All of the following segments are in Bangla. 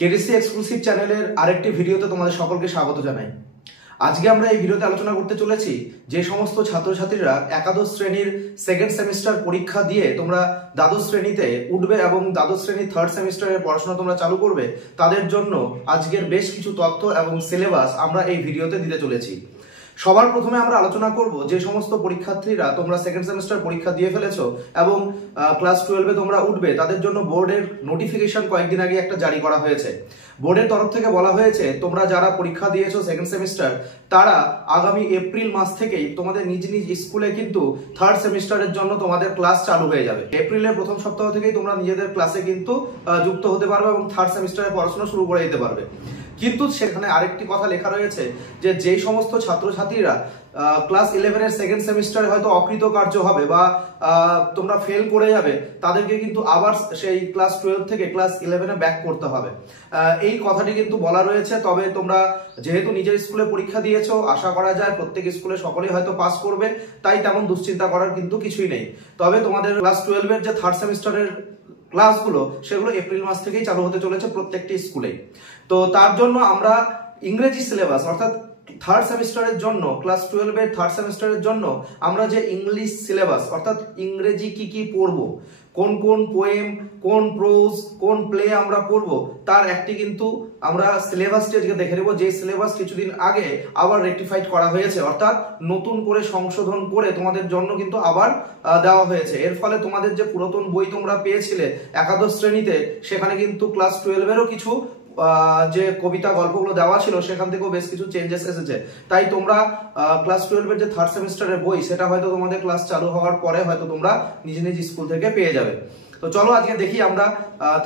কেডিসি এক্সক্লুসিভ চ্যানেলের আরেকটি ভিডিওতে তোমাদের সকলকে স্বাগত জানাই। আজকে আমরা এই ভিডিওতে আলোচনা করতে চলেছি যে সমস্ত ছাত্রছাত্রীরা একাদশ শ্রেণীর সেকেন্ড সেমিস্টার পরীক্ষা দিয়ে তোমরা দ্বাদশ শ্রেণীতে উঠবে এবং দ্বাদশ শ্রেণীর থার্ড সেমিস্টারের পড়াশোনা তোমরা চালু করবে, তাদের জন্য আজকের বেশ কিছু তথ্য এবং সিলেবাস আমরা এই ভিডিওতে দিতে চলেছি। সবার প্রথমে আমরা আলোচনা করব যে সমস্ত পরীক্ষার্থীরা তোমরা সেকেন্ড সেমিস্টার পরীক্ষা দিয়ে ফেলেছো এবং ক্লাস 12-এ তোমরা উঠবে, তাদের জন্য বোর্ডের নোটিফিকেশন কয়েকদিন আগে একটা জারি করা হয়েছে। বোর্ডের তরফ থেকে বলা হয়েছে তোমরা যারা পরীক্ষা দিয়েছো সেকেন্ড সেমিস্টার, তারা আগামী এপ্রিল মাস থেকেই তোমাদের নিজ নিজ স্কুলে কিন্তু থার্ড সেমিস্টারের জন্য তোমাদের ক্লাস চালু হয়ে যাবে। এপ্রিলের প্রথম সপ্তাহ থেকেই তোমরা নিজেদের ক্লাসে কিন্তু যুক্ত হতে পারবে এবং থার্ড সেমিস্টারে পড়াশোনা শুরু করে দিতে পারবে। কিন্তু সেখানে আরেকটি কথা লেখা রয়েছে যে যেই সমস্ত ছাত্রছাত্রীরা ক্লাস 11 এর সেকেন্ড সেমিস্টারে হয়তো অকৃতকার্য হবে বা তোমরা ফেল করে যাবে, তাদেরকে কিন্তু আবার সেই ক্লাস 12 থেকে ক্লাস 11-এ ব্যাক করতে হবে। এই কথাটি কিন্তু বলা রয়েছে। তবে তোমরা যেহেতু নিজের স্কুলে পরীক্ষা দিয়েছো, আশা করা যায় প্রত্যেক স্কুলে সকলেই হয়তো পাস করবে, তাই তেমন দুশ্চিন্তা করার কিন্তু কিছুই নেই। তবে তোমাদের ক্লাস 12-এর যে থার্ড সেমিস্টারের ক্লাসগুলো, সেগুলো এপ্রিল মাস থেকেই চালু হতে চলেছে প্রত্যেকটি স্কুলে। তো তার জন্য আমরা ইংরেজি সিলেবাস অর্থাৎ থার্ড সেমিস্টারের জন্য ক্লাস 12-এর থার্ড সেমিস্টারের জন্য আমরা যে ইংলিশ সিলেবাস অর্থাৎ ইংরেজি কি কি পড়বো, কোন কোন পোয়েম, কোন প্রোজ, কোন প্লে আমরা পড়বো, তার একটি কিন্তু আমরা সিলেবাসটি আজকে দেখে নেব। যে সিলেবাস কিছুদিন আগে আবার রেকটিফাইড করা হয়েছে, অর্থাৎ নতুন করে সংশোধন করে তোমাদের জন্য কিন্তু আবার দেওয়া হয়েছে। এর ফলে তোমাদের যে পুরাতন বই তোমরা পেয়েছিলে একাদশ শ্রেণীতে, সেখানে কিন্তু ক্লাস 12-এরও কিছু যে কবিতা গল্পগুলো দেওয়া ছিল সেখান থেকেও বেশ কিছু চেঞ্জেস এসেছে। তাই তোমরা ক্লাস 12-এর যে থার্ড সেমিস্টারের বই, সেটা হয়তো তোমাদের ক্লাস চালু হওয়ার পরে হয়তো তোমরা নিজ নিজ স্কুল থেকে পেয়ে যাবে। তো চলো আজকে দেখি আমরা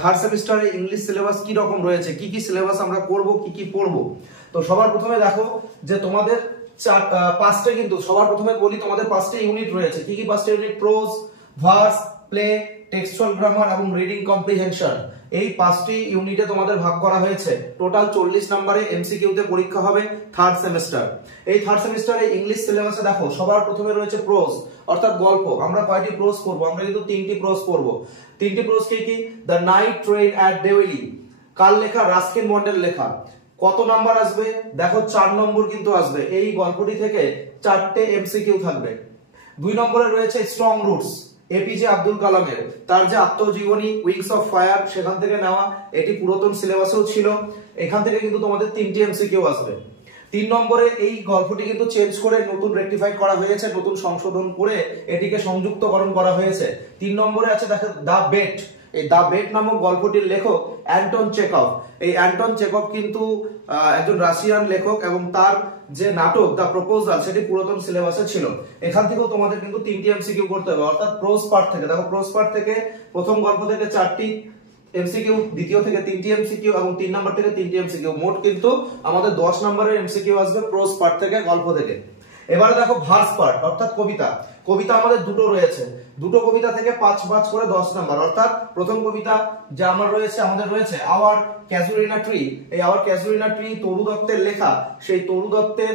থার্ড সেমিস্টারে ইংলিশ সিলেবাস কি রকম রয়েছে, কি কি সিলেবাস আমরা করব, কি কি পড়বো। তো সবার প্রথমে দেখো যে তোমাদের পাঁচটা, কিন্তু সবার প্রথমে বলি তোমাদের 5টা ইউনিট রয়েছে। কি কি 5টা unit? Pros, verse, play, textual grammar এবং রিডিং কম্প্রিহেনশন। এই 5টি ইউনিটে তোমাদের ভাগ করা হয়েছে। টোটাল 40 নম্বরে এমসিকিউ তে পরীক্ষা হবে থার্ড সেমিস্টার। এই থার্ড সেমিস্টারে ইংলিশ সিলেবাসে দেখো সবার প্রথমে রয়েছে প্রোজ অর্থাৎ গল্প। আমরা কয়টি প্রোজ করব? আমরা কিন্তু 3টি প্রোজ করব। 3টি প্রোজ কি? দ্য নাইট ট্রেন অ্যাট ডেউলি, কার লেখা? রাস্কিন বন্ডের লেখা। কত নাম্বার আসবে? দেখো 4 নম্বর কিন্তু আসবে। এই গল্পটি থেকে 4টে এমসিকিউ থাকবে। 2 নম্বরে রয়েছে স্ট্রং রুটস, এপিজে আব্দুল কালামের, তার যে আত্মজীবনী উইংস অফ ফায়ার, সেখান থেকে নেওয়া। এটি পুরাতন সিলেবাসেও ছিল। এখান থেকে কিন্তু তোমাদের 3টি এমসিকিউ আসবে। 3 নম্বরে এই গল্পটি কিন্তু চেঞ্জ করে নতুন রেকটিফাইড করা হয়েছে, নতুন সংশোধন করে এটিকে সংযুক্তকরণ করা হয়েছে। 3 নম্বরে আছে দেখো দ্য বেট। এই দ্য বেট নামক গল্পটির লেখক অ্যান্টন চেকভ। এই অ্যান্টন চেকভ কিন্তু একজন রাশিয়ান লেখক এবং তার যে নাটক দ্য প্রপোজাল, সেটি পুরাতন সিলেবাসে ছিল। এখান থেকেও তোমাদের কিন্তু 3টি এমসিকিউ করতে হবে, অর্থাৎ প্রোজ পার্ট থেকে। দেখো প্রোজ পার্ট থেকে প্রথম গল্প থেকে 4টি এমসিকিউ, দ্বিতীয় থেকে 3টি এমসিকিউ এবং 3 নম্বর থেকে 3টি এমসিকিউ। মোট কিন্তু আমাদের 10 নম্বরের এমসিকিউ আসবে প্রোজ পার্ট থেকে, গল্প থেকে। এবারে দেখো ভার্স পার্ট অর্থাৎ কবিতা। কবিতা আমাদের দুটো রয়েছে। দুটো কবিতা থেকে 5 করে 10 নম্বর। অর্থাৎ প্রথম কবিতা যা আমাদের রয়েছে আওয়ার ক্যাজুরিনা ট্রি। এই আওয়ার ক্যাজুরিনা ট্রি তরু দত্তের লেখা। সেই তরু দত্তের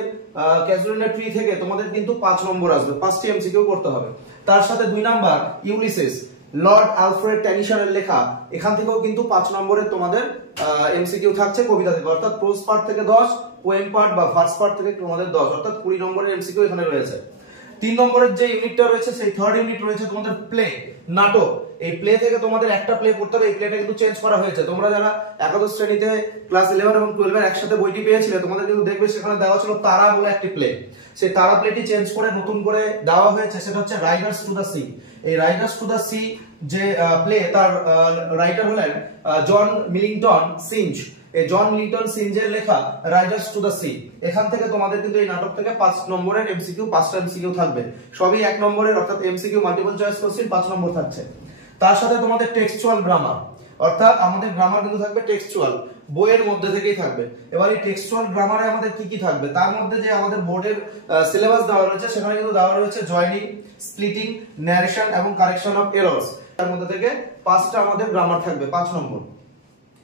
ক্যাজুরিনা ট্রি থেকে তোমাদের কিন্তু 5 নম্বর আসবে। 5টি এমসিকিউ করতে হবে। তার সাথে 2 নাম্বার ইউলিসিস, লর্ড আলফ্রেড টেনিসনের লেখা। এখান থেকেও কিন্তু 5 নম্বরের তোমাদের এমসিকিউ থাকছে কবিতা থেকে। অর্থাৎ প্রোজ পার্ট থেকে 10, পোয়েম পার্ট বা ভার্স পার্ট থেকে তোমাদের 10, অর্থাৎ 20 নম্বরের এমসিকিউ এখানে রয়েছে। 3 নম্বরের যে ইউনিটটা রয়েছে, সেই থার্ড ইউনিট রয়েছে তোমাদের প্লে, নাটক। এই প্লে থেকে তোমাদের একটা প্লে পড়তে হবে। এই প্লেটা কিন্তু চেঞ্জ করা হয়েছে। তোমরা যারা একাদশ শ্রেণীতে ক্লাস 11 এবং 12-এর একসাথে বইটি পেয়েছিলে, তোমাদের কিন্তু দেখবে সেখানে দেওয়া ছিল তারা বলে একটি প্লে। সেই তারা প্লেটি চেঞ্জ করে নতুন করে দেওয়া হয়েছে, সেটা হচ্ছে রাইডার্স টু দ্য সি। এই রাইডার্স টু দ্য সি যে প্লে, তার রাইটার হলেন জন মিলিংটন সিঞ্জ। এই জন মিলিংটন সিঞ্জের লেখা রাইডার্স টু দ্য সি। এখান থেকে তোমাদের কিন্তু এই নাটক থেকে 5 নম্বরের এমসিকিউ, 5টা এমসিকিউ থাকবে। সবই 1 নম্বরের, অর্থাৎ এমসিকিউ মাল্টিপল চয়েস কোশ্চেন 5 নম্বর থাকছে। তার সাথে তোমাদের টেক্সচুয়াল গ্রামার, অর্থাৎ আমাদের গ্রামার কিন্তু থাকবে টেক্সচুয়াল, বইয়ের মধ্যে থেকেই থাকবে। এবার এই টেক্সচুয়াল গ্রামারে আমাদের কি কি থাকবে? তার মধ্যে যে আমাদের বোর্ডের সিলেবাস দেওয়া রয়েছে, সেখানে কিন্তু দেওয়া রয়েছে জয়নিং, স্প্লিটিং, ন্যারেশন এবং কারেকশন অফ এরর্স। তার মধ্যে থেকে 5টা আমাদের গ্রামার থাকবে, 5 নম্বর।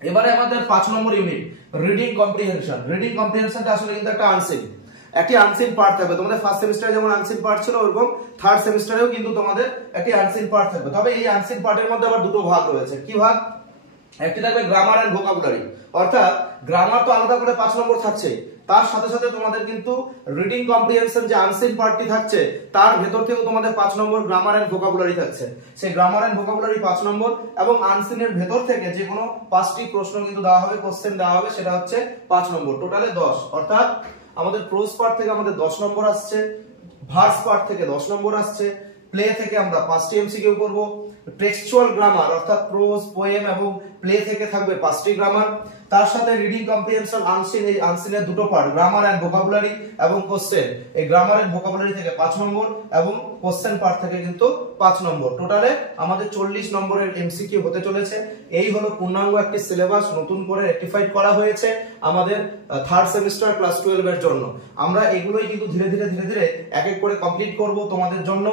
এবারে আমাদের 5 নম্বর ইউনিট রিডিং কম্প্রিহেনশন। রিডিং কম্প্রিহেনশনটা আসলে কিন্তু একটা একটি আনসিন পার্ট থাকবে। তোমাদের ফার্স্ট সেমিস্টারে যেমন আনসিন পার্ট ছিল, ওরকম থার্ড সেমিস্টারেও কিন্তু তোমাদের একটি আনসিন পার্ট থাকবে। তবে এই আনসিন পার্টের মধ্যে আবার দুটো ভাগ রয়েছে। কি ভাগ? একটি থাকবে গ্রামার এন্ড ভোকাবুলারি, অর্থাৎ গ্রামার তো আলাদা করে 5 নম্বর থাকছে, তার সাথে সাথে তোমাদের কিন্তু রিডিং কম্প্রিহেনশন যে আনসিন পার্টটি থাকছে তার ভেতর থেকেও তোমাদের 5 নম্বর গ্রামার এন্ড ভোকাবুলারি থাকছে। সেই গ্রামার এন্ড ভোকাবুলারি 5 নম্বর এবং আনসিনের ভেতর থেকে যে কোনো 5টি প্রশ্ন কিন্তু দেওয়া হবে, কোশ্চেন দেওয়া হবে, সেটা হচ্ছে 5 নম্বর, টোটালে 10। অর্থাৎ আমাদের প্রোজ পার্ট থেকে আমাদের 10 নম্বর আসছে, ভার্স পার্ট থেকে 10 নম্বর আসছে, প্লে থেকে আমরা 5টি এমসিকিউ করব, টেক্সচুয়াল গ্রামার অর্থাৎ প্রোজ, পোয়েম এবং প্লে থেকে থাকবে 5টি গ্রামার, তার সাথে রিডিং কম্প্রিহেনশন আনসিন, এই আনসিনের দুটো পার্ট গ্রামার এন্ড ভোকাবুলারি এবং কোশ্চেন, এই গ্রামার এন্ড ভোকাবুলারি থেকে 5 নম্বর এবং কোশ্চেন পার্ট থেকে কিন্তু 5 নম্বর, টোটালে আমাদের 40 নম্বরের এমসিকিউ হতে চলেছে। এই হলো পূর্ণাঙ্গ একটি সিলেবাস নতুন করে রেকটিফাইড করা হয়েছে আমাদের থার্ড সেমিস্টার ক্লাস 12 এর জন্য। আমরা এগুলোই কিন্তু ধীরে ধীরে এক এক করে কমপ্লিট করব তোমাদের জন্য।